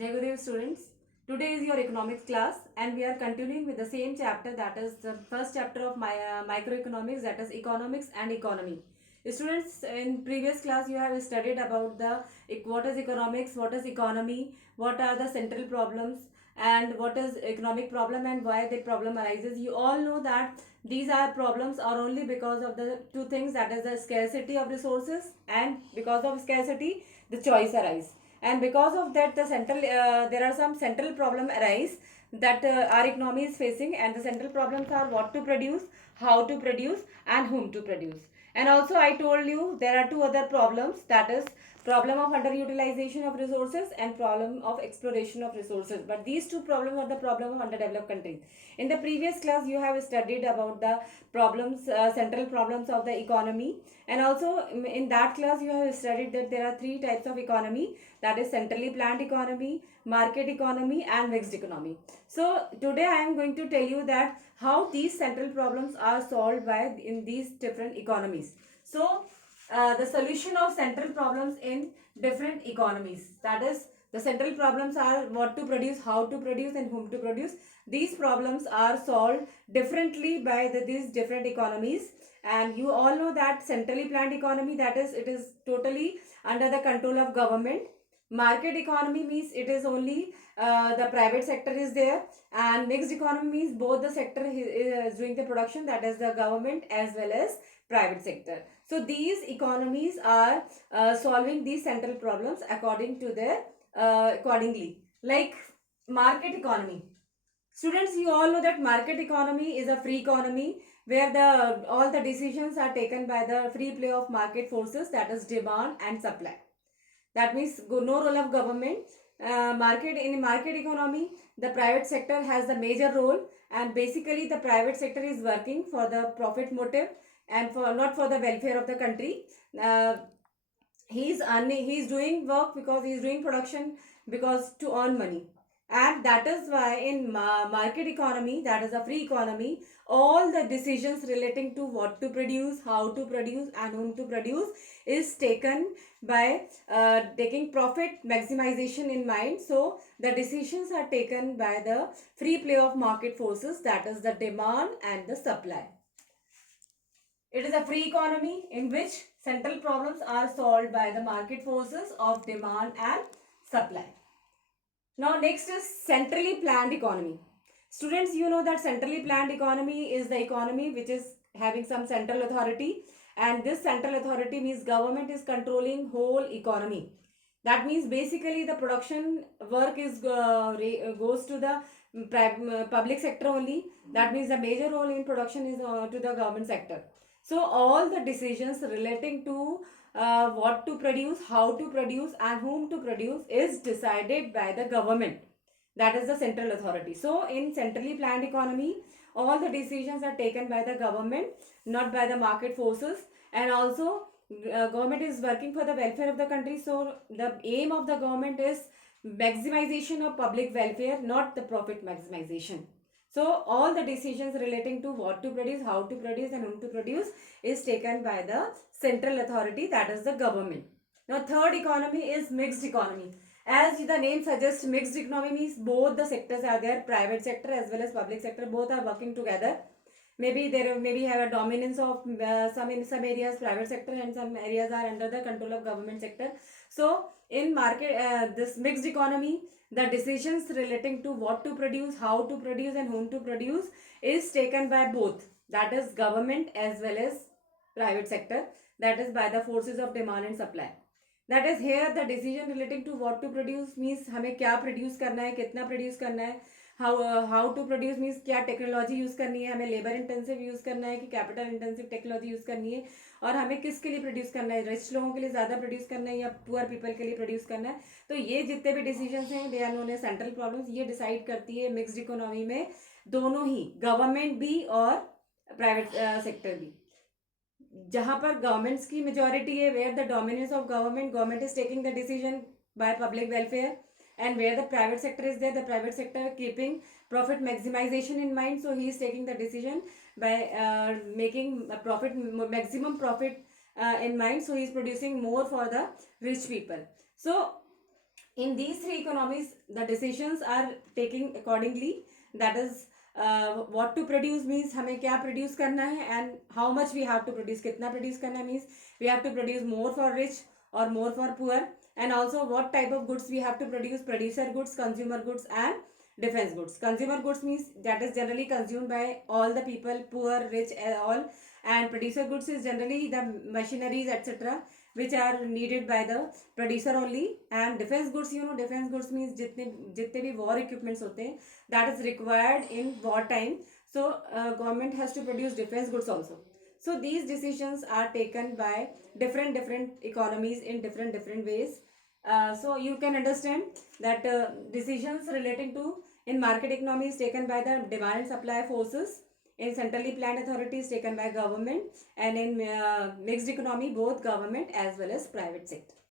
Jai Gurudev students. Today is your economics class and we are continuing with the same chapter, that is the first chapter of my microeconomics, that is economics and economy. Students, in previous class you have studied about the what is economics, what is economy, what are the central problems and what is economic problem and why the problem arises. You all know that these are problems are only because of the two things, that is the scarcity of resources, and because of scarcity the choice arise, and because of that the central there are some central problem arise that our economy is facing, and the central problems are what to produce, how to produce and whom to produce. And also I told you there are two other problems, that is problem of underutilization of resources and problem of exploration of resources, but these two problems are the problem of underdeveloped countries. In the previous class you have studied about the problems, central problems of the economy, and also in that class you have studied that there are three types of economy, that is centrally planned economy, market economy and mixed economy. So today I am going to tell you that how these central problems are solved by in these different economies. So the solution of central problems in different economies, that is the central problems are what to produce, how to produce and whom to produce. These problems are solved differently by these different economies. And you all know that centrally planned economy, that is it is totally under the control of government. Market economy means it is only the private sector is there, and mixed economy means both the sector is doing the production, that is the government as well as private sector. So these economies are solving these central problems according to their accordingly. Like market economy, students, you all know that market economy is a free economy where the all the decisions are taken by the free play of market forces, that is demand and supply. That means no role of government. Market in market economy, the private sector has the major role, and basically the private sector is working for the profit motive and for not for the welfare of the country. Uh, he's doing work because he's doing production because to earn money, and that is why in market economy, that is a free economy, all the decisions relating to what to produce, how to produce and whom to produce is taken by taking profit maximization in mind. So the decisions are taken by the free play of market forces, that is the demand and the supply. It is a free economy in which central problems are solved by the market forces of demand and supply. Now next is centrally planned economy. Students, you know that centrally planned economy is the economy which is having some central authority, and this central authority means government is controlling whole economy. That means basically the production work is goes to the public sector only. That means the major role in production is to the government sector. So all the decisions relating to what to produce, how to produce and whom to produce is decided by the government, that is the central authority. So in centrally planned economy, all the decisions are taken by the government, not by the market forces. And also government is working for the welfare of the country, so the aim of the government is maximization of public welfare, not the profit maximization. So all the decisions relating to what to produce, how to produce and whom to produce is taken by the central authority, that is the government. Now third economy is mixed economy. As the name suggests, mixed economy means both the sectors are there, private sector as well as public sector, both are working together. Maybe there maybe have a dominance of some in some areas private sector and some areas are under the control of government sector. So in market this mixed economy, the decisions relating to what to produce, how to produce and whom to produce is taken by both, that is government as well as private sector, that is by the forces of demand and supply. That is here the decision relating to what to produce means हमें क्या produce करना है, कितना produce करना है, how to produce means क्या technology use करनी है, हमें लेबर इंटेंसिव यूज़ करना है कि कैपिटल इंटेंसिव टेक्नोलॉजी यूज़ करनी है, और हमें किसके लिए प्रोड्यूस करना है, रिच लोगों के लिए ज़्यादा प्रोड्यूस करना है या पुअर पीपल के लिए प्रोड्यूस करना है. तो ये जितने भी डिसीजंस हैं they are known as central problems. ये डिसाइड करती है मिक्सड इकोनॉमी में दोनों ही, गवर्नमेंट भी और प्राइवेट सेक्टर भी. जहाँ पर गवर्नमेंट्स की मेजोरिटी है, where the dominance of government is taking the decision by public welfare, and where the private sector is there, the private sector keeping profit maximization in mind, so he is taking the decision by making a profit maximum profit in mind, so he is producing more for the rich people. So in these three economies the decisions are taking accordingly, that is what to produce means हमें क्या produce करना है, and how much we have to produce, कितना produce करना means we have to produce more for rich or more for poor, and also what type of goods we have to produce, producer goods, consumer goods and defense goods. Consumer goods means that is generally consumed by all the people, poor, rich, all, and producer goods is generally the machineries etc which are needed by the producer only. And defense goods, you know, defense goods means जितने जितने भी war equipments होते हैं that is required in war time, so government has to produce defense goods also. So these decisions are taken by different economies in different ways. So you can understand that decisions relating to in market economy is taken by the demand and supply forces, in centrally planned authorities taken by government, and in mixed economy both government as well as private sector.